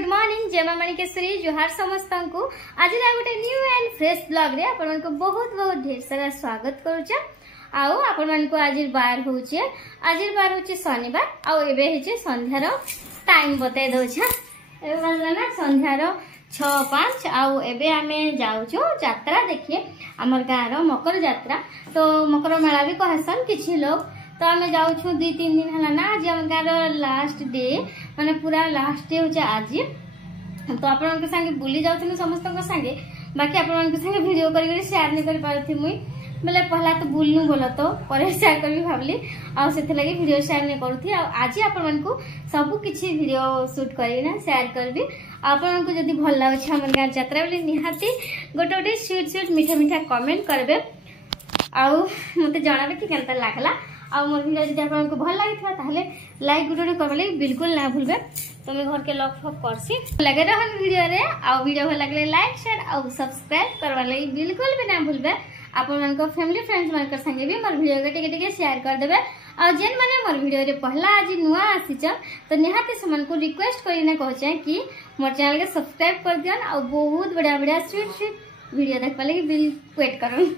Good morning जय मां मणिकेश्वरी जुहार समस्त को आज गोटे न्यू एंड फ्रेश ब्लॉग रे आपण को बहुत बहुत ढेर सारा स्वागत करूचा। आउ आपण को आज बार होचे आज बार होचे शनिवार आउ एबे हेचे संध्यार टाइम बते दोछा एबे वाला ना संध्यार 6:05 आउ एबे आमे जाउछु यात्रा देखिए हमर गाँव रो मकर यात्रा। तो मकर मेला भी कहसन किछि लोग तो आम जाऊँ 2-3 दिन है ना आज आम गाँव लास्ट डे माने पूरा लास्ट डे हो आज। तो आपण संगे बुली जाऊँ समस्त संगे बाकी आपण संगे वीडियो कर शेयर नहीं कर पार्थी मुई बोले पहला तो बुलनु बोल तो पर शेयर करी भावली आउ से लगी वीडियो शेयर नहीं करूथी। आज आपण को सब किछि वीडियो शूट करी शेयर करबी। आपण को जदी भल लागछ हमर गाँव यात्रा बोले निहाती गोटे गोटे स्वीट स्वीट मीठा मीठा कमेंट करबे आउ मते जणाबे कि केनता लागला। आ मोर वीडियो जदि आपको भल लगी ताहले लाइक गुटे करबे बिल्कुल ना भूलबे। तो मैं घर के लॉक फॉक करसी लगे रहन वीडियो रे आ वीडियो भल लागले लाइक शेयर आ सब्सक्राइब करबा लगी बिल्कुल भी ना भूलबे। आपन मन को फैमिली फ्रेंड्स मन कर संगे भी मोर वीडियो के टिके टिके शेयर कर देबे। आ जेन माने मोर वीडियो रे पहला आज नुआ आसीच तो निहाती समन को रिक्वेस्ट करिना कहचे कि मोर चैनल के सब्सक्राइब कर दियन आ बहुत बढ़िया बढ़िया स्वीट स्वीट वीडियो देखबा लगी बिल वेट करन।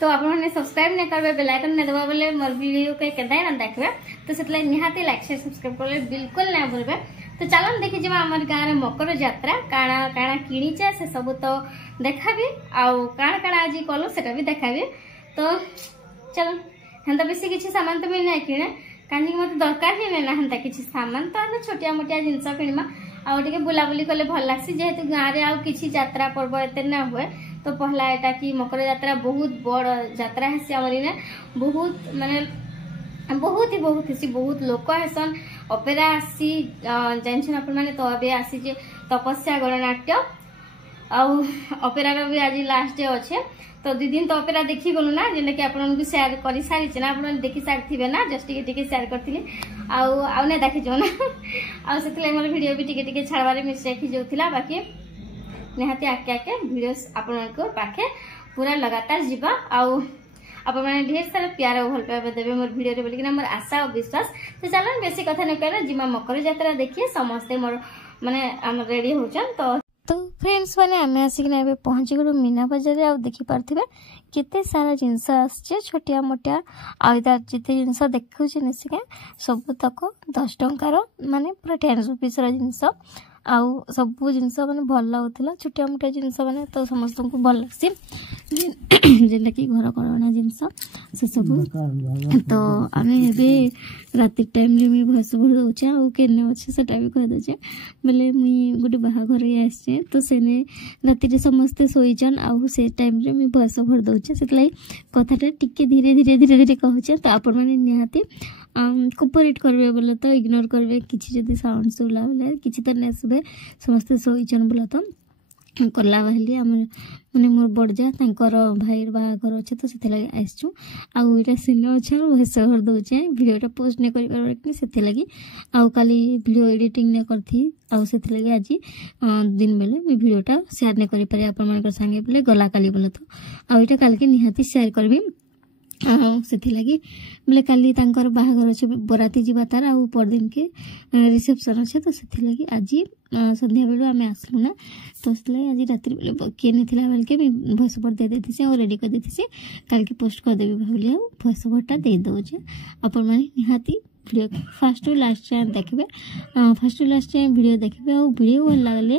तो आप सब्सक्राइब नहीं करबे बेल आइकन नहीं दबा बोले मोर वीडियो के केदा ना देखबे तो से निहाती लाइक शेयर सब्सक्राइब करले बिल्कुल ना भूलबे। तो चलो देखि जे हमर गाँव रे मकर यात्रा काଣା काଣା किणीचे से सब तो देखाबी आउ काଣା काଣା आज कलो सेटा भी देखाबी। तो चलो हेंता बेसी किछि सामान तो मिल नहीं किणे कांजी मते दरकार ही ना हेंता किछि सामान तो हम छोटिया मोटिया जिंस किणमा आ टिके बुलाबुली कले भल लागसी जेहेतु गाँव रे आउ किछि यात्रा पर्व एते ना हुए। तो पहला एटा कि मकर यात्रा बहुत बड़ यात्रा है आमर बहुत माने बहुत लोक हेसन अपेरा आसी जानछन अपन माने तो अबे आसी जे तपस्या गणनाट्य आउ अपेरा भी आज लास्ट डे अच्छे। तो 2 दिन तो अपेरा देखी गलु ना जेने कि आपन को शेयर करि सारी ना आपन देखि सारथिबे ना जस्ट टिके शेयर करथिले आउ ने देखि जो ना आउ सेतले मोर वीडियो भी टिके छाड़बारे मिस्टेक ही जोथिला बाकी निहाती आके आके वीडियोस आपन पाखे पूरा लगातार जीवा आउ आपण माने ढेर सारा प्यार और भल पाइबा देबे मोर वीडियो रे बोलिकिना मोर आशा और विश्वास। तो चलो बेसी कथा न करे जिमा मकर यात्रा देखिए समस्त मोर माने हम रेडी होचन। तो फ्रेंड्स माने आमे आसिकना एबे पहुंची गलो मीना बाजार रे आ देखि पारथिबे केते सारा जिंस आछे छोटिया मोटिया आ इधर जिते जिंस देखु छी निसिके सब तक 10 टंकार माने पूरा 10 रुपीस रा जिंस आउ सब जिनस माने भल लागुला छोटिया मोटिया जिनस माने तो समस्त को भल लागसी जेला कि घर करना जिनस से सब। तो आमे एबे राति टाइम रे मी भस भर दोचे आ केने अछि सेटा भी कह दोचे बोले मुई गुटे बाहा घर आसे तो सेने राति रे समस्त सोईचन आ से टाइम रे मी भस भर दोचे सेतलाई कथाटा टिके धीरे धीरे धीरे धीरे कहूचे। तो आपण माने निहाती कोऑपरेट करबे बोले तो इग्नोर करबे किछि जदी साउंड सुला बोले किछि त ने सुबे समस्त सोईचन बोला तो करला बाहली हमर माने मोर बड़जा तांकर भाई बाहाघर अच्छे तो से लगे आसचु आउ इटा सिने अच्छे भैस भर दोचे वीडियोटा पोस्ट नहीं कर पार कि से लगी आउ काली वीडियो एडिटिंग नहीं करथी आउ से लगी आज दिन बेले मैं वीडियोटा शेयर नहीं कर पारे आपण मानकर संगे बोले गला काली बोले तो आउ इटा काल के निहाती शेयर करबी से लगी बोले काली तांकर बाहाघर अच्छे बराती जीवा तार आउ परदिन के रिसेप्शन अच्छे तो से लगी आज संध्या बेलू आम आसलु ना तो आज रात्रि बेले किए नहीं बेल के भॉइस ओवर दे देती और रेडी कर देती काल के पोस्ट करदेवी भाविली भॉइस ओवरटा दे दौचे आपण माने निहाती video fast to last time देखबे fast to last time video देखबे और वीडियो भल लागले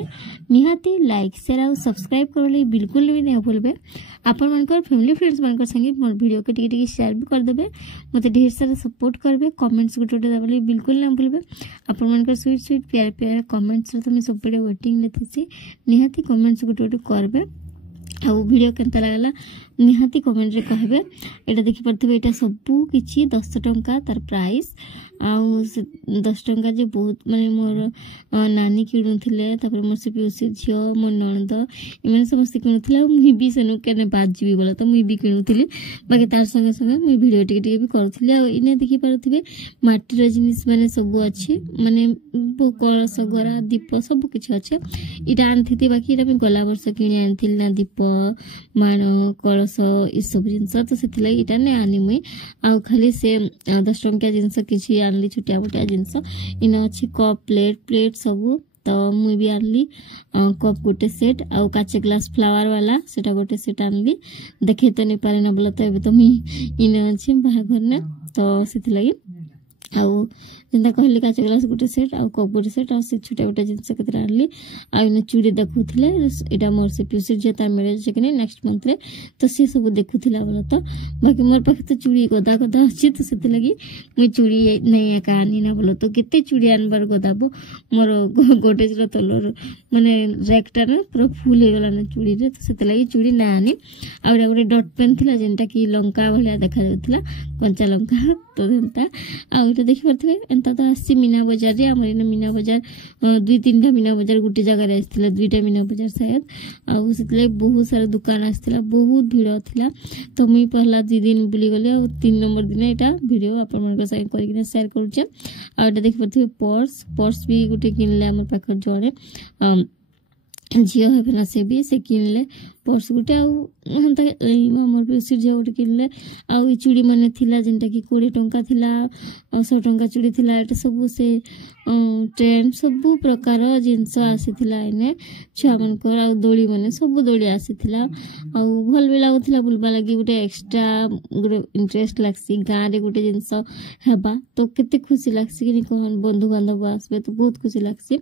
निहाती लाइक शेयर और सब्सक्राइब करले बिल्कुल भी नहीं भूलबे। आपण मानकर फैमिली फ्रेंड्स मानकर संगे मोर वीडियो के टिके शेयर भी कर देबे मते ढेर सारा सपोर्ट करबे कमेंट्स गुटे देबले बिल्कुल नहीं भूलबे। आपण मानकर स्वीट स्वीट प्यार प्यार कमेंट्स तो मैं सब वीडियो वेटिंग लेथि निहाती कमेंट्स गुटे करबे आ वीडियो केनता लागला निहाती कमेंट रे कहबे। एटा देखि परथिबे एटा सबु किछि 10 टंका तार प्राइस आउ 10 टंका जे बहुत माने मोर नानी किणुथिले तापर मोर से पिउसी झियो मोर नणद इमाने समस्त किणुथिले मुई भी सेनु केने बाजबी बोला तो मुई भी किणुथिली बाकी तार संगे संगे मुई वीडियो टिके भी करथिली आ इने देखि परथिबे माटी रो जिनिस माने सब अछि माने कलश गरा दीप सब किछि अछि इटा आनथिति बाकी इटा मैं गला वर्ष किनि आनथिल ना दीप मान कलश इ सब जिनस तो से इटा नहीं आनी मुई आ खाली से 10 टंका जिनस किछि आनली छोटिया मोटिया जिनस इन अच्छी कप प्लेट सब तो मुई भी आनली कप गोटे सेट आउ काचे ग्लास फ्लावर वाला सेटा गोटे सेट आनली देखे तो नहीं पारे ना बोला तो एबे तो मुई इने अछि बाहाघर ने तो सेति लगी आउ जेंता कहली काच ग्लास गोटे सेट आउ कप गोटे सेट आ से छोटा छोटा जिनस केतरा आनली आ इने चूड़ी देखुथिले एटा मोर से प्यूसिर जे तार मैरिज छै कि नेक्स्ट मंथ रे तो से सब देखुथिला बोला तो बाकी मोर पाखे तो चूड़ी गदा गदा अछि तो सेति लगी मुई चूड़ी नहीं एका आनी ना बोला तो केते चूड़ी आनबार गदाबो मोर गोटेज रो तलर माने रैकटा ना पूरा फुल हे गला ना चूड़ी रे तो सेति लगी चूड़ी ना आनी आ गोटे डॉट पेन थिला जेंटा कि लंका भलिया देखा जाउथिला कंचा लंका तो जेंता आ ओटा देखि परथबे एंता तो आसी मीना बाजार रे हमर इन मीना बाजार 2-3टा मीना बाजार गुटे जगह रे आस्थिला 2टा मीना बाजार शायद आ सेतले बहुत सारा दुकान आस्थिला बहुत भीड़ थिला तो मुई पहला 2 दिन बुली गले आ 3 नंबर दिन एटा वीडियो आपन मन के संग करि के शेयर करू छ आ एटा देखि परथबे पर्स भी गुटे किनले हमर पाखर जोड़े झियो है ना से भी से किनले पर्स गुटे आंता मोर प्यूसिर झियो गोटे किनले आउ ई चूड़ी माने थिला जेंटा कि 20 टंका थिला 100 टंका चूड़ी थिला एटा सब से ट्रेंड सब प्रकार जिंस आसीथिला इने छुआ मन को आ दोली माने सब दोली आसीथिला आ भल भी लागुथिला बुलबा लगी गुटे एक्स्ट्रा गुटे इंटरेस्ट लागसी गां रे गुटे जिंस हेबा तो केते खुशी लागसी कि कोन बंधु बांधव आसबे तो बहुत खुशी लागसी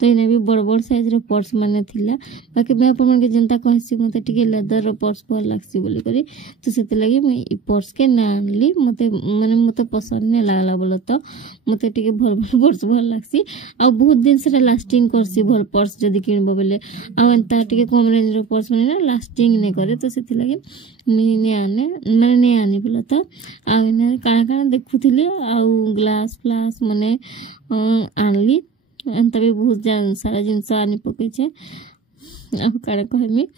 तो इने भी बड़ बड़ साइज रे पर्स माने थिला बाकी मैं अपन मन के जनता कहसी मते टिके लेदर रो पर्स भल लागसी बोली करी तो सेते लगी मैं ई पर्स के ना आनली मते माने मते पसंद ने लागला बोलो तो मते टिके भल भल पर्स भल लागसी आ बहुत दिन से लास्टिंग करसी भल पर्स जदी किनबो बेले आ एंता टिके कम रेंज रो पर्स माने ना लास्टिंग ने करे तो सेते लगी मी ने आने माने ने आनी बोलो तो आ ने काना काना देखुथिले आ ग्लास फ्लास माने आनली एंता भी बहुत सारा जिनस आनी पकै छे आ काना कहमी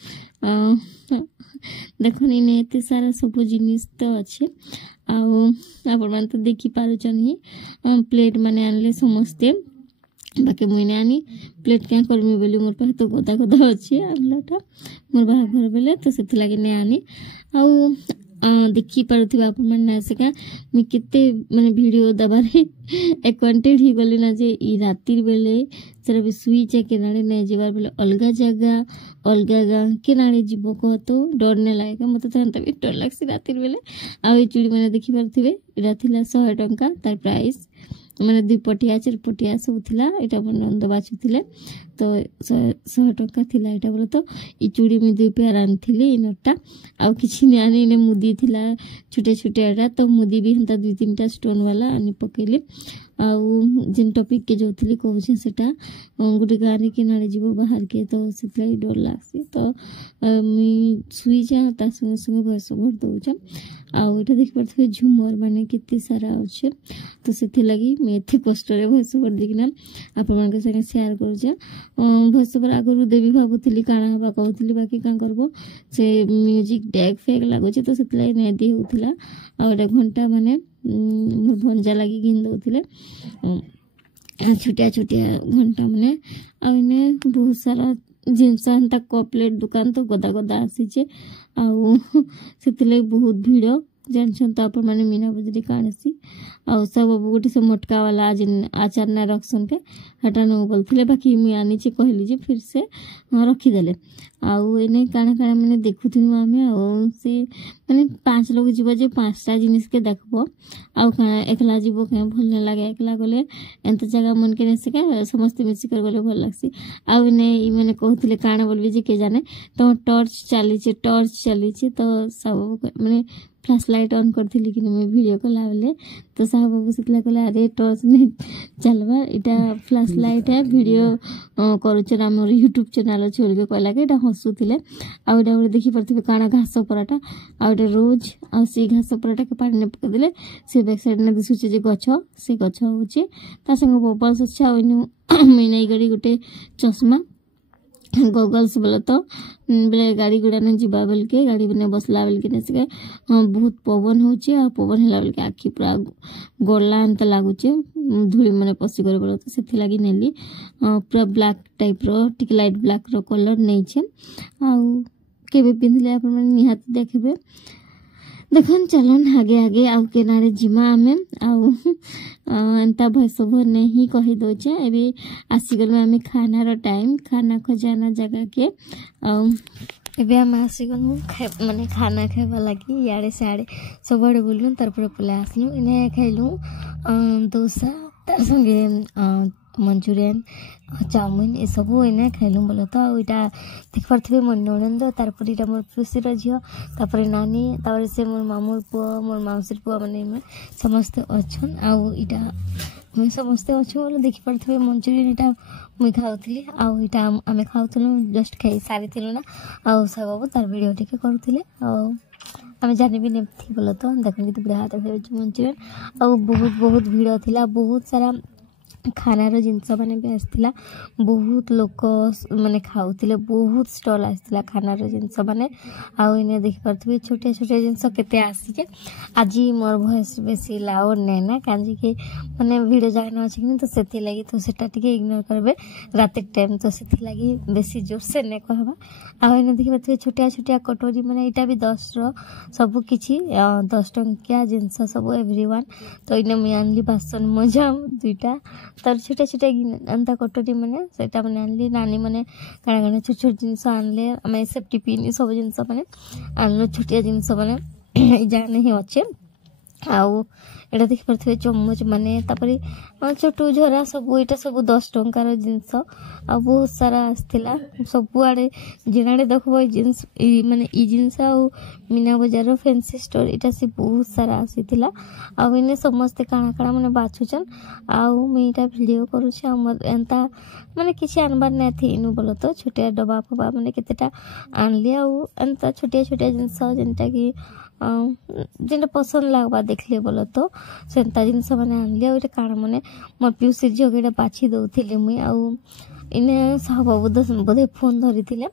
देखनी ने एते सारा सब जिनिस तो अच्छे आपण मान तो देखि पारुछन ही प्लेट माने आनले समस्ते बाकी मुइने आनी प्लेट क्या करमी बोली मोर पास तो गदा गदा अच्छे आनलाटा मोर बाहाघर बेले तो सेति लागि ने आनी आउ देखि पारुथिबा आपण मन ना सका मी केते माने वीडियो दबारे एक्वांटेड ही गली ना जे ई रातिर बेले सर भी सुई चे केनाडे ने जेबार बेले अलगा जगह अलगा गां केनाडे जीवो को तो डर ने लागेगा मते तो अंत भी डर लागसी रातिर बेले आ ई चूड़ी माने देखि पारुथिबे एटा थिला 100 टंका तार प्राइस माने 2 पटिया 4 पटिया सब थिला एटा मन नंद बाछु थिले तो 100 टंका थिला एटा बोले तो ई चूड़ी में 2 पेयर आनथिले इ नटा आ किछि ने आनी ने मुदी थिला छोटे छोटे एटा तो मुदी भी हंता 2-3टा स्टोन वाला आनी पकेले आउ जिन टॉपिक के जो थिली कहू छे सेटा गुटे गाने के नाळे जीवो बाहर के तो सेतला डर लागसी तो मी सुई जा ता संगे संगे भस भर दउ छ आउ एटा देख परथे झुमर माने केते सारा अछि तो सेति लगी मैं एते कष्ट रे भस भर दिखना आपन मन के संगे शेयर करू छ भस भर आगरु देवी भाबुथिली काना हबा कहउथिली बाकी का करबो से म्यूजिक डेक फेक लागो छ तो सेतला नै दी होथिला आ एटा घंटा माने मोर भंजा लगी गिन दउथिले छोटिया छोटिया घंटा माने आ इने बहुत सारा जिनस हंता कपलेट दुकान तो गदा गदा आसी छे आ सेतिले बहुत भीड़ जानछन तो अपन माने मीना बजरी काणसी आ सब गोटे से मोटका वाला जिन आचार ना रखसन के हटा न बोलथिले बाकी मी आनी छे कहली जे फिर से रखी देले आ एने काना काना माने देखुथिनु आमे आ से माने 5 लोग जीवा जे 5टा जिनिस के देखबो आ काना एकला जीवो के भल न लागे एकला गले एंत जगह मन के ने से के समस्त मिसी कर गले भल लागसी आ ने ई माने कहथिले काना बोलबी जे के जाने तो टॉर्च चली छे तो सब माने फ्लैश लाइट ऑन करथि लेकिन मैं वीडियो को लावले तो साहब बाबू सितला कहले अरे टॉर्च नहीं चलबा इटा फ्लैश लाइट है वीडियो करूछ हमर YouTube चैनल छोड़ के कहला के एटा हसुथिले आ एटा देखि परथिबे काना घास पराटा आ एटा रोज आ सी घास पराटा के पानी ने पक दिले से बैक साइड ने दिसुचे जे गछ से गछ होचे ता संग बबल्स अच्छा ओइनु मैंने गड़ी गुटे चश्मा गॉगल्स बोले तो बेले गाड़ी गुड़ा ने जीवा बेल के गाड़ी बने बसला बेल के ने बहुत पवन होचे आ पवन हला बेल के आखी पूरा गोला अंत लागुचे धूली माने पसी करे बोले तो सेथि लागि नेली पूरा ब्लैक टाइप रो टिक लाइट ब्लैक रो कलर नै छे आ केबे पिनले अपन माने निहात देखबे देखन चलन आगे आगे आउ केनारे जिमा आमे आउ एंता भैस ओवर नहीं कही दोचे एबे आसी गलो आमे खानार टाइम खाना खजाना जगह के आउ एबे हम आसी गलो माने खाना खाइबा लागि याडे साडे सबडे बोलनु तार पर पले आसनु इने खाइलु डोसा तार संगे मंचूरियन चाउमिन ये सब इने खाइलु बोलो तो इटा देख पारथिबे मोर ननंद तार पर इटा मोर खुशीर झियो तापर नानी तापर से मोर मामूर पुआ मोर माउसीर पुआ माने समस्त अछन आउ इटा मैं समस्त अच्छे बोले देखी पारे मंचूरियन इटा मुई खाऊली आउ इटा आमे खाऊलु जस्ट खाई सारी ना आउ सब बाबू तार वीडियो टिके करुले आमे जानी भी नहीं बोलो तो देखन कि पूरा हाथ मंचूरियन आउ बहुत भीड़ थिला बहुत सारा खानार जिनस मैंने भी आसला बहुत लोक मैंने खाऊले बहुत स्टल आसला खानार जिनस मैंने आउ इने देखी पारे छोटिया छोटिया जिनस केते आसी आज मोर भॉइस बेसी लाउड नहीं ना कहीं मैंने वीडियो जान अच्छे कि तो से लगी तो सेटा टिके इग्नोर करबे रात टाइम तो से लगी बेसी जोर से नहीं कहबा आउ इने देखी पारे छोटिया छोटिया कटोरी मैंने इटा भी 10 सब किछि 10 टंकिया जिनस सब एवरीवन तो इने मुई आनली बासन मजा दुईटा तर छोटे छोटे अंता कटोरी मैंने सेटा मैंने आनली नानी मैंने काना काना छोट छोट जिनस आनले आम सेफ्टी पिन सब जिनस मैंने आनलो छोटिया जिनस मैंने जाने ही अच्छे आउ एटा देखी पारे चम्मच माने छोटू झरा सब यहाँ सब 10 टंकार जिनस आ बहुत सारा आसला सब आड़े जेड़े देखो जिनस माने ई जिनस आउ मीना बजार फैंसी स्टोर इटा से बहुत सारा आसीला आउ इने समस्ते काଣା काଣା माने बाछुचन आउ मैं इटा वीडियो करूछे हमर एंता माने किछि आनबार नै थी इनु बोलो तो छोटिया डब्बा फबा माने केतेटा आनली आउ एंता छोटिया छोटिया जिनस जेनटा कि जेनटा पसंद लागबा देखले बोलो तो सेंता जिनस माने आनली आउ इटा काଣା माने मोर पिउसी झगेटा बाछि दउथिले मुई आउ इने सब बोधे फोन धरिथिले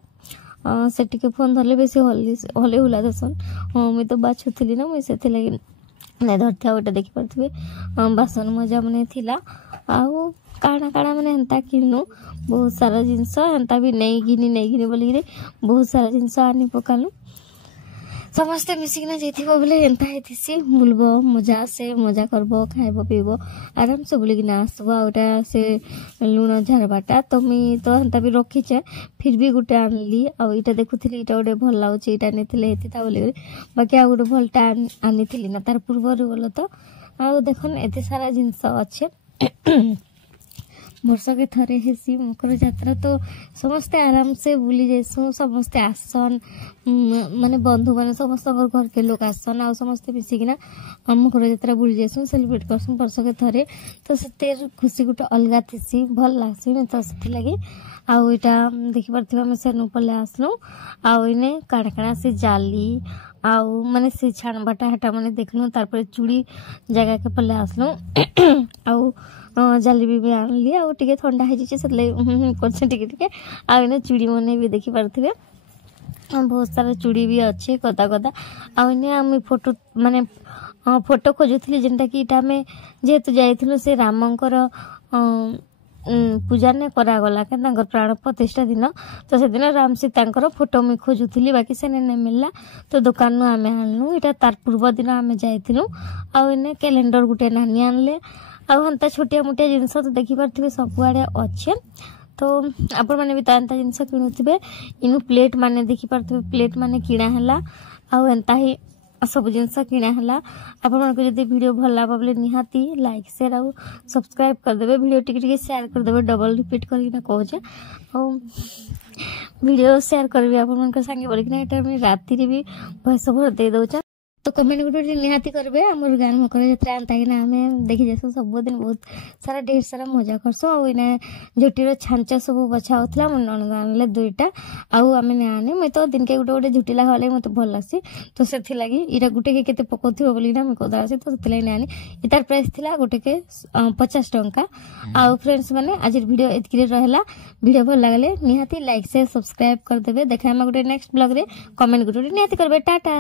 से टिके फोन धरले बेसी हले हुला दसन मुई तो बाछुथिली ना मुई सेथे लागि नै धरथिया ओटा देखि पारथिबे बासन मजा मने थिला आउ काଣା काଣା माने हंता किनु बहुत सारा जिनस हंता भी नहीं गिनी बोली बहुत सारा जिनस आनी पकालु समस्ते मिसिकिना जाइथिबो बोले एंता हेतिसी बुलबो मजा से मजा करबो खाइबो पीबो आराम से बुलिकिना आसबो ओटा से लुण झारबाटा तो मी तो हंता भी रखीचे फिर भी गुटे आनली आ इटा देखुथिली इटा गोटे भल लाउची इटा नेथिले हेतिता बोली बाकी आ गोटे भलटा आनीथिली ना तार पूर्वरु बोलो तो आ देखन एते सारा जिनस अच्छे वर्ष के थरे हेसी मकर यात्रा तो समस्ते आराम से बुली जाइसु समस्ते आसन माने बंधु माने समस्त घर के लोग आसन आ समस्ते मिसिकिना मकर यात्रा बुली जाइसु सेलिब्रेट करसु वर्ष के थरे तो से खुशी गुटे अलगा थिसी भल लागसी तो से लगी आउ इटा देखि पारथिबा हम से नुपले आसनु आउ इने काड़ा काड़ा से जाली आउ माने से छान बाटा हटा माने देखनु तार पर चूड़ी जगह के पले आसनु आउ जलेबी भी आनली आउ टिके ठंडा है जे सले करछ टिके टिके आउ इने चूड़ी मने भी देखि पारथिबे बहुत सारा चूड़ी भी अच्छे कदा कदा आउ इने हम फोटो माने फोटो खोजुथली जेंटा कि इटा में जेतु जाइथिलु से रामंकर पूजा ने करा गला के प्राण प्रतिष्ठा दिन तो से दिन राम सीता फोटो मुई खोजुली बाकी से नहीं मिलला तो दुकान नु आमे आनलु इटा तार पूर्व दिन आमे जाइथिलु आ इने कैलेंडर गुटे नानी आनले आ हंता छोटिया मोटिया जिनस तो देखि पारथिबे सब आड़े अच्छे तो आपण माने भी तांता जिनस किनुथिबे इनु प्लेट माने देखि पारथिबे प्लेट माने किणा हला आ एंता ही सब जिनस किणा हला आपण मानको जदी वीडियो भल लागबा बोले निहाती लाइक शेयर आ सब्सक्राइब कर देबे वीडियो टिके टिके शेयर कर देबे डबल रिपीट करी ना कहजे आ वीडियो शेयर करबे आपण मानको संगे बोले कि ना एटा में राती रे भी भैस भर दे दोचा तो कमेंट गुटे निहाती करबे हमर गान मकर यात्रा अंता कि ना हमें देखि जेसु सब दिन बहुत सारा ढेर सारा मजा करसो आ इने झुटीर छांचा सब बछा होतला मन ननगानले दुईटा आउ आमे ने आने मैं तो दिन के गुटे गुटे झुटी लगाले मते भल लासी तो सेथि लागि इरा गुटे के केते पकोथिबो बोली ना मैं कोदासी तो सेथि लागि आनी इतार प्राइस थिला गुटे के 50 टंका आउ फ्रेंड्स माने आज वीडियो एतकी रहला वीडियो भल लागले निहाती लाइक शेयर सब्सक्राइब कर देबे देखाय मा गुटे नेक्स्ट ब्लॉग रे कमेंट गुटे निहाती करबे टाटा।